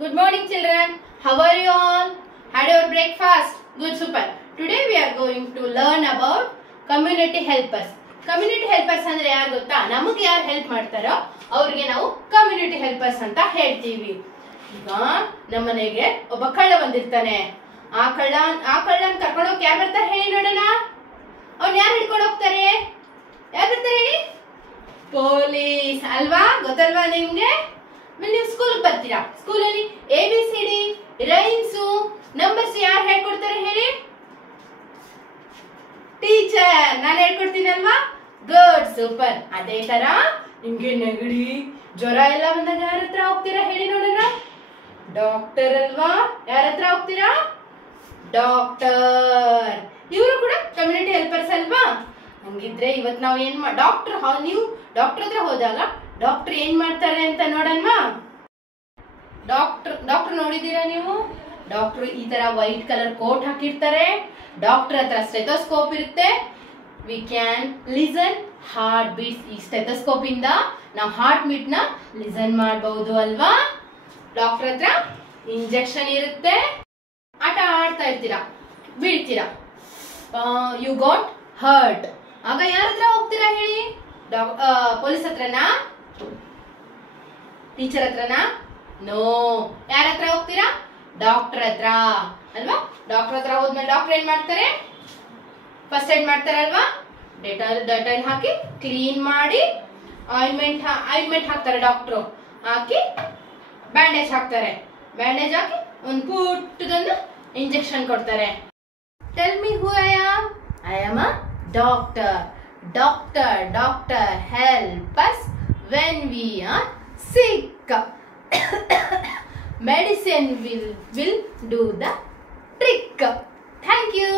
Good morning, children. How are you all? Had your breakfast? Good, super. Today we are going to learn about community helpers. Community helpers ಅಂದ್ರೆ ಯಾರು ಗೊತ್ತಾ? ನಮಗೆ ಯಾರು help ಮಾಡ್ತಾರೋ ಅವರಿಗೆ ನಾವು ಕಮ್ಯುನಿಟಿ ಹೆಲ್ಪರ್ಸ್ ಅಂತ ಹೇಳ್ತೀವಿ. ಈಗ ನಮ್ಮ ಮನೆಗೆ ಒಬ್ಬ ಕಳ್ಳ ಬಂದಿರ್ತಾನೆ. ಆ ಕಳ್ಳನ ಕರ್ಕೊಂಡು ಹೋಗಿ ಯಾರು ಬರ್ತಾರೆ ಹೇಳಿ ನೋಡೋಣ. ಅವ್ನು ಯಾರು ಹಿಡ್ಕೊಂಡು ಹೋಗ್ತಾರೆ? ಯಾರು ಬರ್ತಾರೆ ಹೇಳಿ? ಪೊಲೀಸ್ ಅಲ್ವಾ? ಗೊತ್ತಲ್ವಾ ನಿಮ್ಗೆ? ನೀವು ಸ್ಕೂಲ್ ಬರ್ತೀರಾ, ಸ್ಕೂಲಲ್ಲಿ ABCD ರೈಮ್ಸ್ ನಂಬರ್ಸ್ ಯಾರು ಹೇಳ್ಕೊಡ್ತಾರೆ ಹೇಳಿ? ಟೀಚರ್. ನಾನು ಹೇಳ್ಕೊಡ್ತೀನಲ್ವಾ? Good, super. ಅದೇ ತರ ನಿಮ್ಗೆ ನೆಗಡಿ ಜ್ವರ ಎಲ್ಲ ಬಂದಾಗ ಯಾರ ಹತ್ರ ಹೋಗ್ತೀರಾ ಹೇಳಿ ನೋಡೋಣ? ಡಾಕ್ಟರ್ ಅಲ್ವಾ? ಯಾರ ಹತ್ರ ಹೋಗ್ತೀರಾ? ಡಾಕ್ಟರ್. ಇವರು ಕೂಡ ಕಮ್ಯುನಿಟಿ ಹೆಲ್ಪರ್ಸ್ ಅಲ್ವಾ? ಹಂಗಿದ್ರೆ ಇವತ್ತು ನಾವು ಏನ್ ನೀವು ಡಾಕ್ಟರ್ ಹತ್ರ ಹೋದಾಗ ಡಾಕ್ಟರ್ ಏನ್ ಮಾಡ್ತಾರೆ ಅಂತ ನೋಡೋಣವಾ? ಡಾಕ್ಟರ್ ನೋಡಿದೀರಾ ನೀವು? ಡಾಕ್ಟರ್ ಈ ತರ ವೈಟ್ ಕಲರ್ ಕೋಟ್ ಹಾಕಿರ್ತಾರೆ. ಡಾಕ್ಟರ್ ಹತ್ರ ಸ್ಟೆಥೋಸ್ಕೋಪ್ ಇರುತ್ತೆ. We can listen heart beats. ಈ ಸ್ಟೆಥೋಸ್ಕೋಪ್ ಇಂದ ನಾವು ಹಾರ್ಟ್ ಬೀಟ್ ನ ಲಿಸನ್ ಮಾಡಬಹುದು ಅಲ್ವಾ? ಡಾಕ್ಟರ್ ಹತ್ರ ಇಂಜೆಕ್ಷನ್ ಇರುತ್ತೆ. ಆಟ ಆಡ್ತಾ ಇರ್ತೀರಾ, ಬೀಳ್ತೀರಾ, ಯು ಗಾಟ್ ಹರ್ಟ್. ಆಗ ಯಾರ ಹತ್ರ ಹೋಗ್ತೀರಾ ಹೇಳಿ? ಪೊಲೀಸ್ ಹತ್ರನಾ? ಟೀಚರ್ ಹತ್ರನಾ? ನೋ. ಯಾರ ಹತ್ರ ಹೋಗ್ತೀರಾ? ಡಾಕ್ಟರ್ ಹತ್ರ ಅಲ್ವಾ? ಡಾಕ್ಟರ್ ಹತ್ರ ಹೋದ್ಮೇಲೆ ಡಾಕ್ಟರ್ ಏನ್ ಮಾಡ್ತಾರೆ? ಫಸ್ಟ್ ಏಡ್ ಮಾಡ್ತಾರಲ್ವಾ? ಡೆಟಾಲ್ ಹಾಕಿ ಕ್ಲೀನ್ ಮಾಡಿ ಆಯಿಂಟ್ಮೆಂಟ್ ಹಾಕ್ತಾರೆ. ಡಾಕ್ಟ್ರು ಹಾಕಿ ಬ್ಯಾಂಡೇಜ್ ಹಾಕ್ತಾರೆ. ಬ್ಯಾಂಡೇಜ್ ಹಾಕಿ ಒಂದು ಪುಟ್ಟದೊಂದು ಇಂಜೆಕ್ಷನ್ ಕೊಡ್ತಾರೆ. Tell me who I am? I am a doctor. Doctor help us when we are sick. Medicine will do the trick. Thank you.